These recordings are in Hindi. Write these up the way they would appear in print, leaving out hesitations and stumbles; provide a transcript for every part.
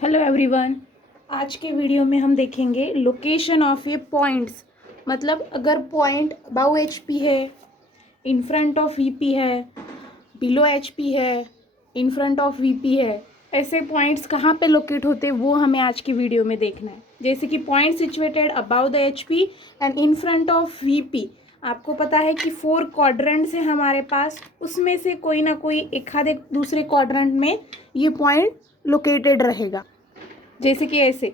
Hello everyone. आज के वीडियो में हम देखेंगे लोकेशन ऑफ ए पॉइंट्स। मतलब अगर पॉइंट अबाउ एच पी है, इन फ्रंट ऑफ वी पी है, बिलो एच पी है, इन फ्रंट ऑफ वी पी है, ऐसे पॉइंट्स कहाँ पे लोकेट होते हैं वो हमें आज की वीडियो में देखना है। जैसे कि point situated about the H P and in front of V P. आपको पता है कि 4 क्वाड्रेंट्स हैं हमारे पास, उसमें से कोई ना कोई एक आधे दूसरे क्वाड्रेंट में ये पॉइंट लोकेटेड रहेगा। जैसे कि ऐसे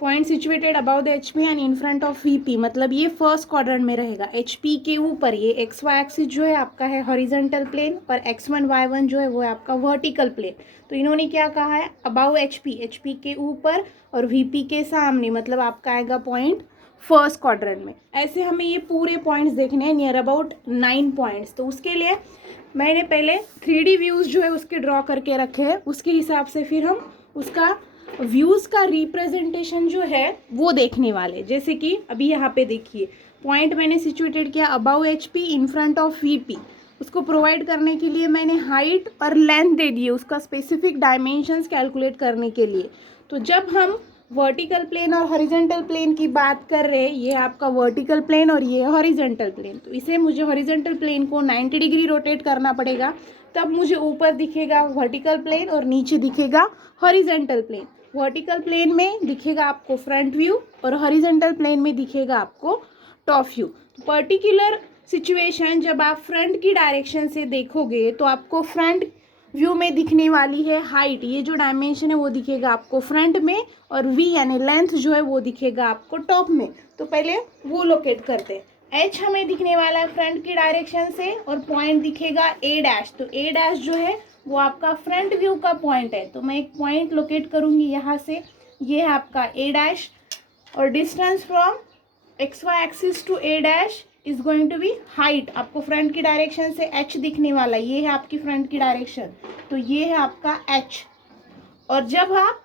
point situated about the H P and in front of V P, मतलब ये फर्स्ट क्वाड्रेंट में रहेगा। एच पी के ऊपर ये एक्स वाई एक्सिस जो है आपका है हॉरिजॉन्टल प्लेन और x1 y1 जो है वो है आपका वर्टिकल प्लेन। तो इन्होंने क्या कहा है, अबाउ एच पी के ऊपर और वी पी के सामने, मतलब आपका आएगा पॉइंट फर्स्ट क्वाड्रेंट में। ऐसे हमें ये पूरे पॉइंट्स देखने हैं, नियर अबाउट 9 पॉइंट्स। तो उसके लिए मैंने पहले 3D व्यूज़ जो है उसके ड्रॉ करके रखे हैं, उसके हिसाब से फिर हम उसका व्यूज़ का रिप्रेजेंटेशन जो है वो देखने वाले। जैसे कि अभी यहाँ पे देखिए पॉइंट मैंने सिचुएटेड किया above H P in front of V P. उसको प्रोवाइड करने के लिए मैंने हाइट और लेंथ दे दिए उसका स्पेसिफिक डायमेंशंस कैलकुलेट करने के लिए। तो जब हम वर्टिकल प्लेन और हॉरिजॉन्टल प्लेन की बात कर रहे हैं, ये आपका वर्टिकल प्लेन और ये हॉरिजॉन्टल प्लेन, तो इसे मुझे हॉरिजॉन्टल प्लेन को 90 डिग्री रोटेट करना पड़ेगा, तब मुझे ऊपर दिखेगा वर्टिकल प्लेन और नीचे दिखेगा हॉरिजॉन्टल प्लेन। वर्टिकल प्लेन में दिखेगा आपको फ्रंट व्यू और हॉरिजॉन्टल प्लेन में दिखेगा आपको टॉप व्यू। पर्टिकुलर सिचुएशन जब आप फ्रंट की डायरेक्शन से देखोगे तो आपको फ्रंट व्यू में दिखने वाली है हाइट, ये जो डायमेंशन है वो दिखेगा आपको फ्रंट में, और वी यानी लेंथ जो है वो दिखेगा आपको टॉप में। तो पहले वो लोकेट करते हैं। एच हमें दिखने वाला है फ्रंट की डायरेक्शन से और पॉइंट दिखेगा ए डैश। तो ए डैश जो है वो आपका फ्रंट व्यू का पॉइंट है। तो मैं एक पॉइंट लोकेट करूँगी यहाँ से, ये है आपका ए डैश, और distance from X Y axis to A dash is going to be height. आपको फ्रंट की डायरेक्शन से एच दिखने वाला, ये है आपकी फ्रंट की डायरेक्शन, तो ये है आपका एच। और जब आप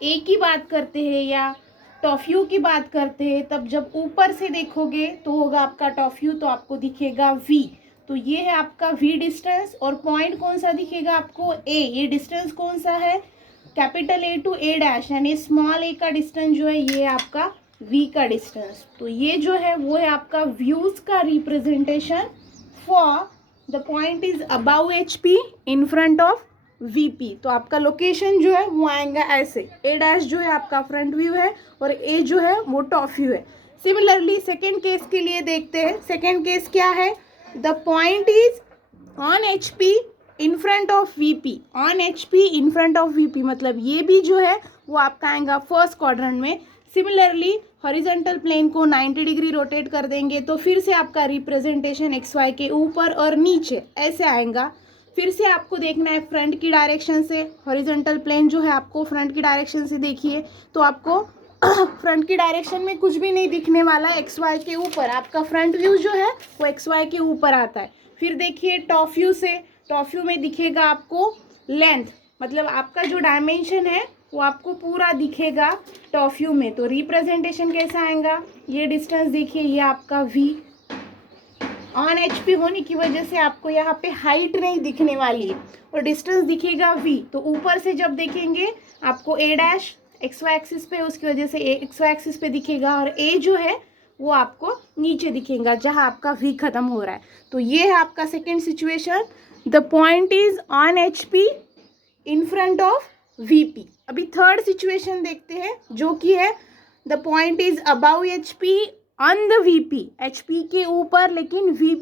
ए की बात करते हैं या टॉप व्यू की बात करते हैं, तब जब ऊपर से देखोगे तो होगा आपका टॉप व्यू, तो आपको दिखेगा वी। तो ये है आपका वी डिस्टेंस, और पॉइंट कौन सा दिखेगा आपको ए। ये डिस्टेंस कौन सा है, capital A to A dash, यानी स्मॉल ए का डिस्टेंस जो है ये आपका वी का डिस्टेंस। तो ये जो है वो है आपका व्यूज का representation for the point is above H P in front of V P. तो आपका लोकेशन जो है वो आएगा ऐसे, ए डैश जो है आपका फ्रंट व्यू है और ए जो है वो टॉप व्यू है। सिमिलरली सेकेंड केस के लिए देखते हैं। सेकेंड केस क्या है, the point is on H P in front of V P. On H P in front of V P मतलब ये भी जो है वो आपका आएगा फर्स्ट क्वाड्रेंट में। सिमिलरली हॉरिजॉन्टल प्लेन को 90 डिग्री रोटेट कर देंगे तो फिर से आपका रिप्रेजेंटेशन एक्स वाई के ऊपर और नीचे ऐसे आएगा। फिर से आपको देखना है फ्रंट की डायरेक्शन से, हॉरिजॉन्टल प्लेन जो है आपको फ्रंट की डायरेक्शन से देखिए तो आपको फ्रंट की डायरेक्शन में कुछ भी नहीं दिखने वाला है एक्स वाई के ऊपर। आपका फ्रंट व्यू जो है वो एक्स वाई के ऊपर आता है। फिर देखिए टॉप व्यू से, टॉप व्यू में दिखेगा आपको लेंथ, मतलब आपका जो डायमेंशन है वो आपको पूरा दिखेगा टॉप व्यू में। तो रिप्रेजेंटेशन कैसा आएगा, ये डिस्टेंस देखिए ये आपका वी। ऑन एच पी होने की वजह से आपको यहाँ पे हाइट नहीं दिखने वाली है और डिस्टेंस दिखेगा वी। तो ऊपर से जब देखेंगे आपको ए डैश एक्स वाई एक्सिस पे, उसकी वजह से ए एक्स वाई एक्सिस पे दिखेगा, और ए जो है वो आपको नीचे दिखेगा जहाँ आपका वी खत्म हो रहा है। तो ये है आपका second situation, the point is on H P in front of V P. अभी थर्ड सिचुएशन देखते हैं जो कि है the point is above H P on the V P. H P के ऊपर लेकिन वी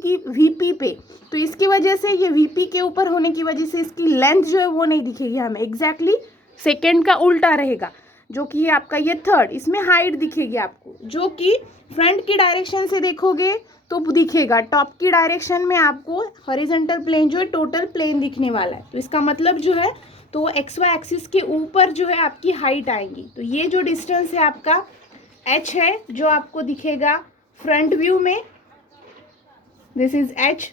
पी पे, तो इसकी वजह से ये वी पी के ऊपर होने की वजह से इसकी लेंथ जो है वो नहीं दिखेगी हमें, एग्जैक्टली सेकेंड का उल्टा रहेगा जो कि आपका ये थर्ड। इसमें हाइट दिखेगी आपको, जो कि फ्रंट की डायरेक्शन से देखोगे तो दिखेगा, टॉप की डायरेक्शन में आपको हॉरिजॉन्टल प्लेन जो है टोटल प्लेन दिखने वाला है। तो इसका मतलब जो है तो एक्स वाई एक्सिस के ऊपर जो है आपकी हाइट आएंगी। तो ये जो डिस्टेंस है आपका एच है जो आपको दिखेगा फ्रंट व्यू में, दिस इज एच।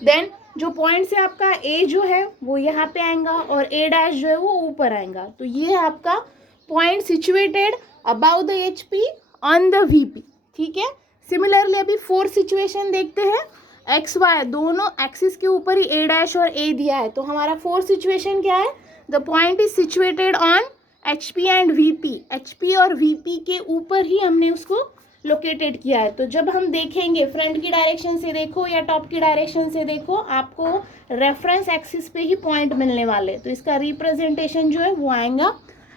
देन जो पॉइंट से आपका ए जो है वो यहाँ पे आएगा और ए डैश जो है वो ऊपर आएगा। तो ये है आपका point situated about the H P on the V P, ठीक है। सिमिलरली अभी फोर्थ सिचुएशन देखते हैं। एक्स वाई दोनों एक्सिस के ऊपर ही ए डैश और ए दिया है, तो हमारा फोर्थ सिचुएशन क्या है, the point is situated on HP and VP, HP और VP के ऊपर ही हमने उसको लोकेटेड किया है। तो जब हम देखेंगे फ्रंट की डायरेक्शन से देखो या टॉप की डायरेक्शन से देखो, आपको रेफरेंस एक्सिस पे ही पॉइंट मिलने वाले, तो इसका रिप्रेजेंटेशन जो है वो आएगा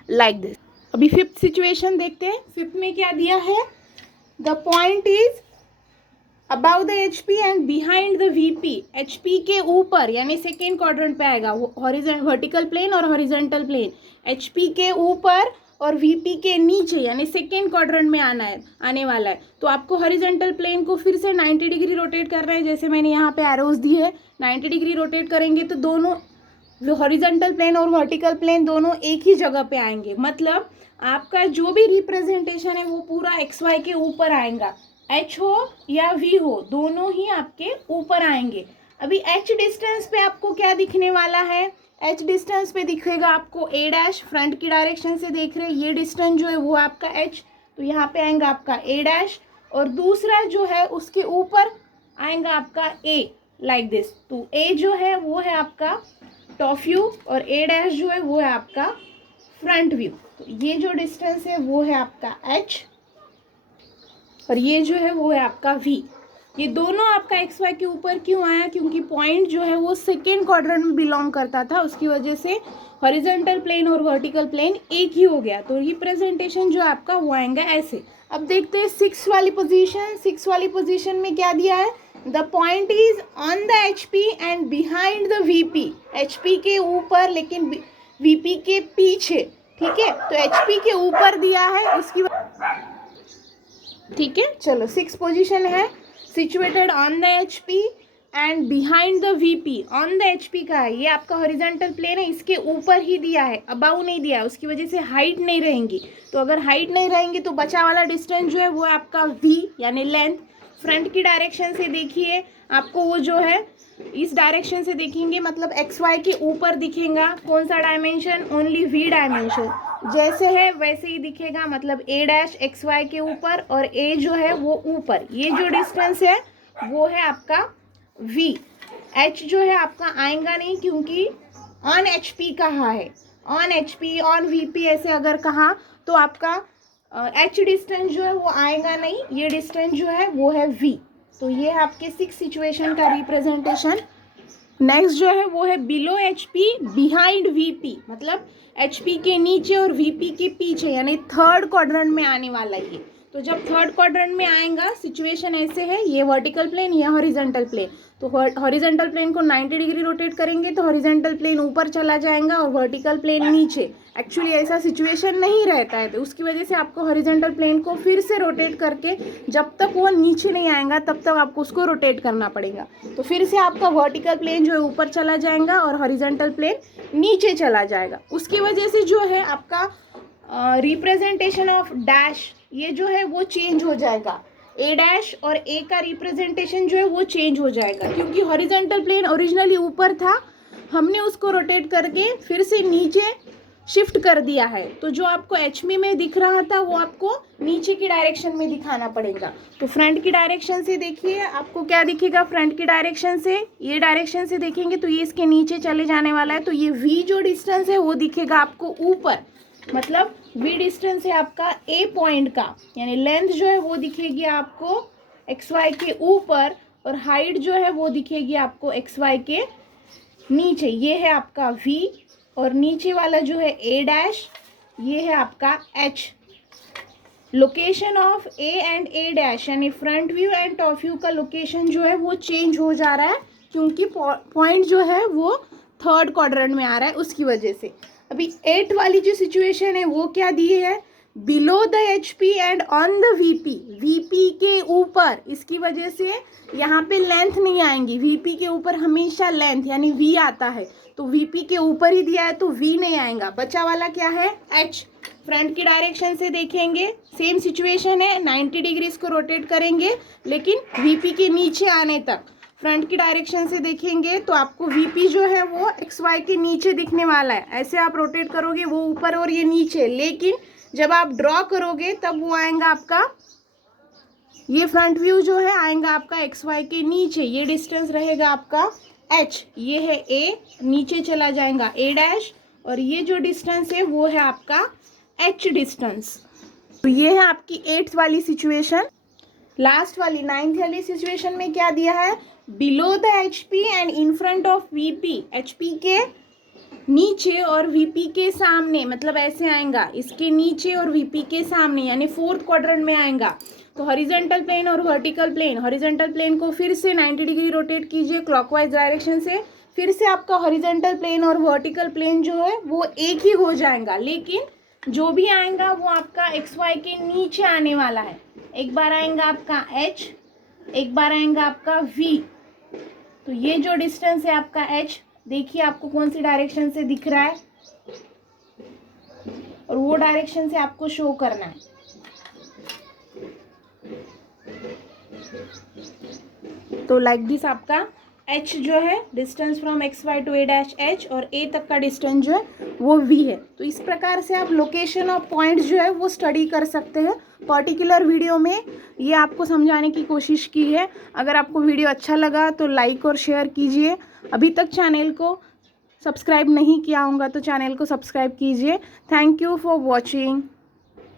लाइक दिस। अभी फिफ्थ सिचुएशन देखते हैं। फिफ्थ में क्या दिया है, the point is about the HP and behind the VP, HP के ऊपर यानी सेकेंड क्वाड्रेंट पे आएगा, वर्टिकल प्लेन और हॉरिजॉन्टल प्लेन, HP के ऊपर और VP के नीचे यानी सेकेंड क्वाड्रेंट में आने वाला है। तो आपको हॉरिजॉन्टल प्लेन को फिर से 90 डिग्री रोटेट करना है, जैसे मैंने यहाँ पे एरोज दी है। 90 डिग्री रोटेट करेंगे तो दोनों हॉरिजॉन्टल प्लेन और वर्टिकल प्लेन दोनों एक ही जगह पे आएंगे, मतलब आपका जो भी रिप्रेजेंटेशन है वो पूरा XY के ऊपर आएगा, H हो या V हो, दोनों ही आपके ऊपर आएंगे। अभी H डिस्टेंस पे आपको क्या दिखने वाला है, H डिस्टेंस पे दिखेगा आपको A डैश, फ्रंट की डायरेक्शन से देख रहे हैं ये डिस्टेंस जो है वो आपका H, तो यहाँ पे आएगा आपका A डैश, और दूसरा जो है उसके ऊपर आएगा आपका A लाइक दिस। तो A जो है वो है आपका टॉप व्यू और A डैश जो है वो है आपका फ्रंट व्यू। तो ये जो डिस्टेंस है वो है आपका H और ये जो है वो है आपका V। ये दोनों आपका XY के ऊपर क्यों आया, क्योंकि पॉइंट जो है वो सेकेंड क्वाड्रेंट में बिलोंग करता था, उसकी वजह से हॉरिजॉन्टल प्लेन और वर्टिकल प्लेन एक ही हो गया। तो रिप्रेजेंटेशन जो आपका वो आएगा ऐसे। अब देखते हैं सिक्स वाली पोजीशन। सिक्स वाली पोजीशन में क्या दिया है, the point is on the HP and behind the VP, HP के ऊपर लेकिन VP के पीछे, ठीक है। तो HP के ऊपर दिया है उसकी, ठीक है। चलो सिक्स पोजीशन है, situated on the HP and behind the VP। On the HP का है, ये आपका हॉरिजॉन्टल प्लेन है, इसके ऊपर ही दिया है, अबाउ नहीं दिया है, उसकी वजह से हाइट नहीं रहेंगी। तो अगर हाइट नहीं रहेंगी तो बचा वाला डिस्टेंस जो है वो आपका V यानी लेंथ। फ्रंट की डायरेक्शन से देखिए, आपको वो जो है इस डायरेक्शन से देखेंगे मतलब XY के ऊपर दिखेगा। कौन सा डायमेंशन, ओनली V डायमेंशन, जैसे है वैसे ही दिखेगा, मतलब A डैश XY के ऊपर और A जो है वो ऊपर। ये जो डिस्टेंस है वो है आपका V। H जो है आपका आएगा नहीं क्योंकि ऑन HP कहा है, ऑन HP ऑन VP ऐसे अगर कहा तो आपका H डिस्टेंस जो है वो आएगा नहीं, ये डिस्टेंस जो है वो है V। तो ये आपके सिक्स सिचुएशन का रिप्रेजेंटेशन। नेक्स्ट जो है वो है बिलो HP बिहाइंड VP, मतलब HP के नीचे और VP के पीछे यानी थर्ड क्वाड्रेंट में आने वाला है ये। तो जब थर्ड क्वाड्रेंट में आएगा सिचुएशन ऐसे है, ये वर्टिकल प्लेन या हॉरिजॉन्टल प्लेन। तो हॉरिजॉन्टल प्लेन को 90 डिग्री रोटेट करेंगे तो हॉरिजॉन्टल प्लेन ऊपर चला जाएगा और वर्टिकल प्लेन नीचे। एक्चुअली ऐसा सिचुएशन नहीं रहता है, तो उसकी वजह से आपको हॉरिजॉन्टल प्लेन को फिर से रोटेट करके जब तक वो नीचे नहीं आएगा तब तक आपको उसको रोटेट करना पड़ेगा। तो फिर से आपका वर्टिकल प्लेन जो है ऊपर चला जाएगा और हॉरिजॉन्टल प्लेन नीचे चला जाएगा। उसकी वजह से जो है आपका रिप्रेजेंटेशन ऑफ डैश ये जो है वो चेंज हो जाएगा। A डैश और A का रिप्रेजेंटेशन जो है वो चेंज हो जाएगा, क्योंकि हॉरिजॉन्टल प्लेन ओरिजिनली ऊपर था, हमने उसको रोटेट करके फिर से नीचे शिफ्ट कर दिया है। तो जो आपको HP में दिख रहा था वो आपको नीचे की डायरेक्शन में दिखाना पड़ेगा। तो फ्रंट की डायरेक्शन से देखिए, आपको क्या दिखेगा, फ्रंट की डायरेक्शन से ये डायरेक्शन से देखेंगे तो ये इसके नीचे चले जाने वाला है। तो ये V जो डिस्टेंस है वो दिखेगा आपको ऊपर, मतलब V डिस्टेंस है आपका A पॉइंट का, यानी लेंथ जो है वो दिखेगी आपको XY के ऊपर और हाइट जो है वो दिखेगी आपको XY के नीचे। ये है आपका V और नीचे वाला जो है A डैश, ये है आपका H। Location of A and A dash यानी front view and top view का लोकेशन जो है वो चेंज हो जा रहा है, क्योंकि पॉइंट जो है वो थर्ड क्वाड्रेंट में आ रहा है, उसकी वजह से। अभी 8 वाली जो सिचुएशन है वो क्या दी है, below the HP and on the VP के ऊपर। इसकी वजह से यहाँ पे लेंथ नहीं आएंगी, VP के ऊपर हमेशा लेंथ यानी V आता है, तो VP के ऊपर ही दिया है तो V नहीं आएगा। बचा वाला क्या है, H। फ्रंट की डायरेक्शन से देखेंगे सेम सिचुएशन है, 90 डिग्री इसको रोटेट करेंगे लेकिन VP के नीचे आने तक। फ्रंट की डायरेक्शन से देखेंगे तो आपको VP जो है वो XY के नीचे दिखने वाला है, ऐसे आप रोटेट करोगे वो ऊपर और ये नीचे, लेकिन जब आप ड्रॉ करोगे तब वो आएगा आपका, ये फ्रंट व्यू जो है आएगा आपका XY के नीचे। ये डिस्टेंस रहेगा आपका H, ये है A, नीचे चला जाएगा A डैश और ये जो डिस्टेंस है वो है आपका h डिस्टेंस। तो ये है आपकी 8th वाली सिचुएशन। लास्ट वाली 9th वाली सिचुएशन में क्या दिया है, below the HP and in front of VP, HP के नीचे और VP के सामने, मतलब ऐसे आएगा, इसके नीचे और VP के सामने, यानी 4th क्वाड्रेंट में आएगा। तो हॉरिजॉन्टल प्लेन और वर्टिकल प्लेन, हॉरिजॉन्टल प्लेन को फिर से 90 डिग्री रोटेट कीजिए क्लॉकवाइज डायरेक्शन से, फिर से आपका हॉरिजॉन्टल प्लेन और वर्टिकल प्लेन जो है वो एक ही हो जाएगा, लेकिन जो भी आएगा वो आपका XY के नीचे आने वाला है। एक बार आएगा आपका H, एक बार आएगा आपका V। तो ये जो डिस्टेंस है आपका H, देखिए आपको कौन सी डायरेक्शन से दिख रहा है और वो डायरेक्शन से आपको शो करना है। तो लाइक दिस आपका h जो है distance from XY to A dash H और A तक का डिस्टेंस जो है वो V है। तो इस प्रकार से आप लोकेशन ऑफ पॉइंट्स जो है वो स्टडी कर सकते हैं। पर्टिकुलर वीडियो में ये आपको समझाने की कोशिश की है। अगर आपको वीडियो अच्छा लगा तो लाइक और शेयर कीजिए। अभी तक चैनल को सब्सक्राइब नहीं किया होगा तो चैनल को सब्सक्राइब कीजिए। Thank you for watching.